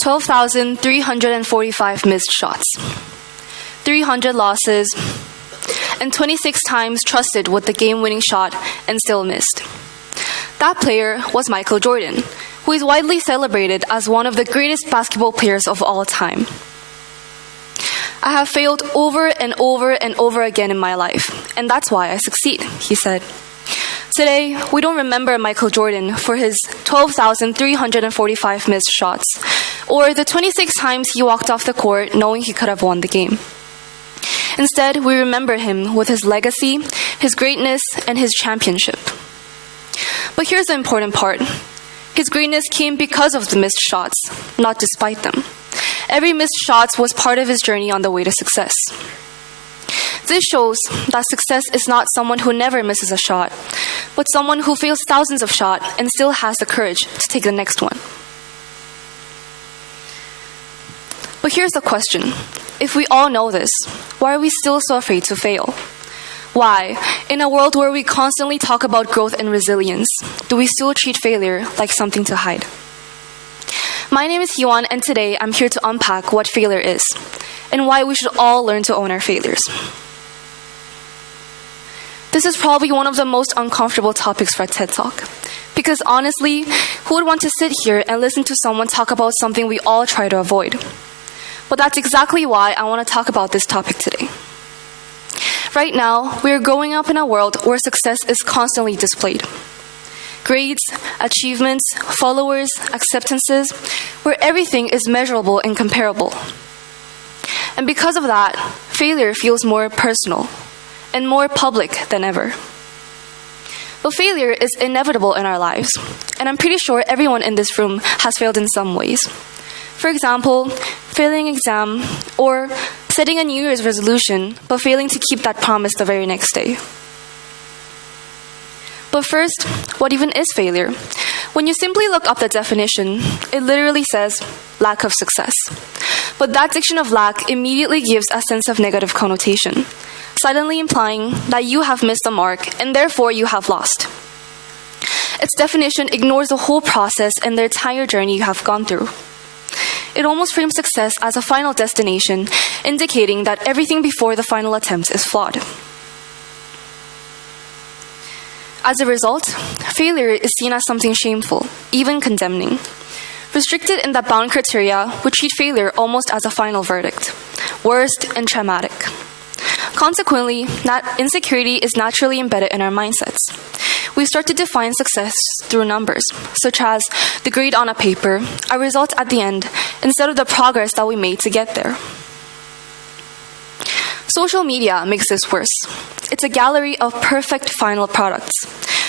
12,345 missed shots, 300 losses, and 26 times trusted with the game-winning shot and still missed. That player was Michael Jordan, who is widely celebrated as one of the greatest basketball players of all time. I have failed over and over and over again in my life, and that's why I succeed, he said. Today, we don't remember Michael Jordan for his 12,345 missed shots, or the 26 times he walked off the court knowing he could have won the game. Instead, we remember him with his legacy, his greatness, and his championship. But here's the important part. His greatness came because of the missed shots, not despite them. Every missed shot was part of his journey on the way to success. This shows that success is not someone who never misses a shot, but someone who fails thousands of shots and still has the courage to take the next one. But here's the question. If we all know this, why are we still so afraid to fail? Why, in a world where we constantly talk about growth and resilience, do we still treat failure like something to hide? My name is Heewon, and today I'm here to unpack what failure is, and why we should all learn to own our failures. This is probably one of the most uncomfortable topics for a TED Talk, because honestly, who would want to sit here and listen to someone talk about something we all try to avoid? But that's exactly why I want to talk about this topic today. Right now, we are growing up in a world where success is constantly displayed. Grades, achievements, followers, acceptances, where everything is measurable and comparable. And because of that, failure feels more personal and more public than ever. But failure is inevitable in our lives, and I'm pretty sure everyone in this room has failed in some ways. For example, failing an exam, or setting a New Year's resolution, but failing to keep that promise the very next day. But first, what even is failure? When you simply look up the definition, it literally says lack of success. But that diction of lack immediately gives a sense of negative connotation, silently implying that you have missed the mark and therefore you have lost. Its definition ignores the whole process and the entire journey you have gone through. It almost frames success as a final destination, indicating that everything before the final attempt is flawed. As a result, failure is seen as something shameful, even condemning. Restricted in that bound criteria, we treat failure almost as a final verdict, worst and traumatic. Consequently, that insecurity is naturally embedded in our mindsets. We start to define success through numbers, such as the grade on a paper, our result at the end, instead of the progress that we made to get there. Social media makes this worse. It's a gallery of perfect final products.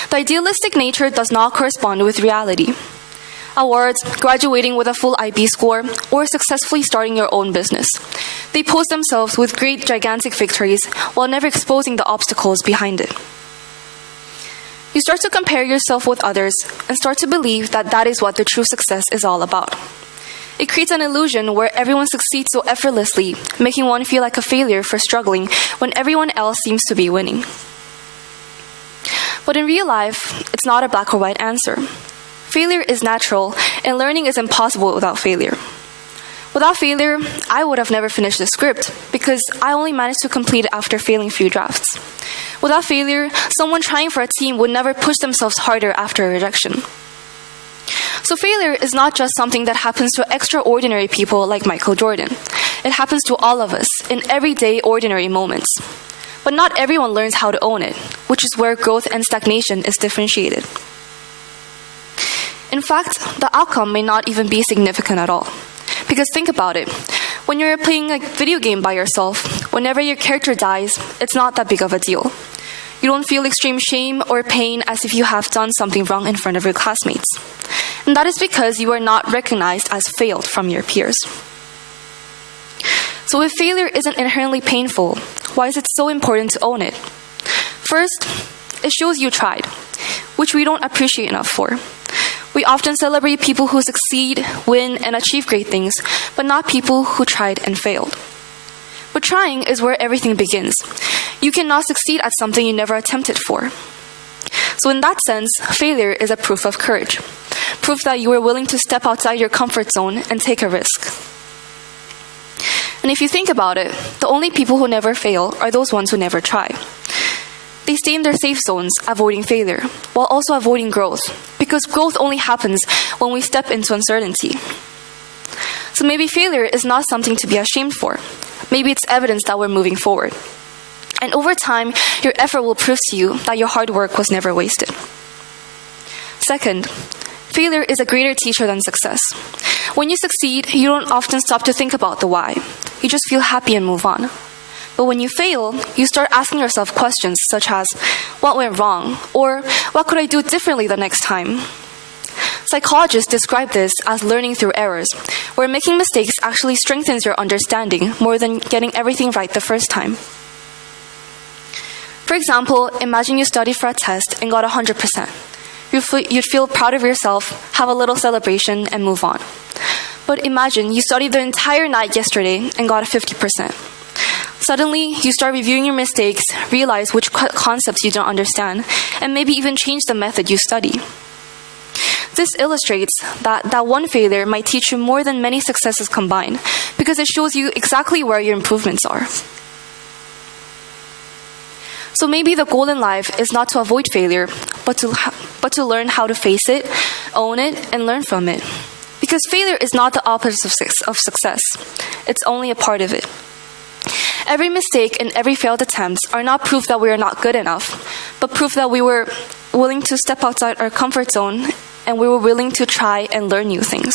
The idealistic nature does not correspond with reality. Awards, graduating with a full IB score, or successfully starting your own business. They pose themselves with great gigantic victories while never exposing the obstacles behind it. You start to compare yourself with others and start to believe that that is what the true success is all about. It creates an illusion where everyone succeeds so effortlessly, making one feel like a failure for struggling when everyone else seems to be winning. But in real life, it's not a black or white answer. Failure is natural, and learning is impossible without failure. Without failure, I would have never finished the script because I only managed to complete it after failing a few drafts. Without failure, someone trying for a team would never push themselves harder after a rejection. So failure is not just something that happens to extraordinary people like Michael Jordan. It happens to all of us in everyday ordinary moments. But not everyone learns how to own it, which is where growth and stagnation is differentiated. In fact, the outcome may not even be significant at all. Because think about it. When you're playing a video game by yourself, whenever your character dies, it's not that big of a deal. You don't feel extreme shame or pain as if you have done something wrong in front of your classmates. And that is because you are not recognized as failed from your peers. So if failure isn't inherently painful, why is it so important to own it? First, it shows you tried, which we don't appreciate enough for. We often celebrate people who succeed, win, and achieve great things, but not people who tried and failed. But trying is where everything begins. You cannot succeed at something you never attempted for. So in that sense, failure is a proof of courage. proof that you were willing to step outside your comfort zone and take a risk. And if you think about it, the only people who never fail are those ones who never try. They stay in their safe zones, avoiding failure, while also avoiding growth, because growth only happens when we step into uncertainty. So maybe failure is not something to be ashamed for. Maybe it's evidence that we're moving forward. And over time, your effort will prove to you that your hard work was never wasted. Second, failure is a greater teacher than success. When you succeed, you don't often stop to think about the why. You just feel happy and move on. But when you fail, you start asking yourself questions such as, what went wrong? Or what could I do differently the next time? Psychologists describe this as learning through errors, where making mistakes actually strengthens your understanding more than getting everything right the first time. For example, imagine you studied for a test and got 100%. You'd feel proud of yourself, have a little celebration, and move on. But imagine you studied the entire night yesterday and got a 50%. Suddenly, you start reviewing your mistakes, realize which concepts you don't understand, and maybe even change the method you study. This illustrates that one failure might teach you more than many successes combined, because it shows you exactly where your improvements are. So maybe the goal in life is not to avoid failure, but to learn how to face it, own it, and learn from it. Because failure is not the opposite of success. It's only a part of it. Every mistake and every failed attempt are not proof that we are not good enough, but proof that we were willing to step outside our comfort zone and we were willing to try and learn new things.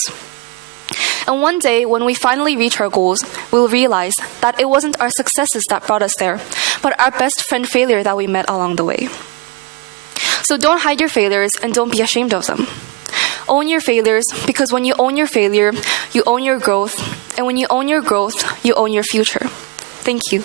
And one day, when we finally reach our goals, we'll realize that it wasn't our successes that brought us there, but our best friend failure that we met along the way. So don't hide your failures and don't be ashamed of them. Own your failures, because when you own your failure, you own your growth, and when you own your growth, you own your future. Thank you.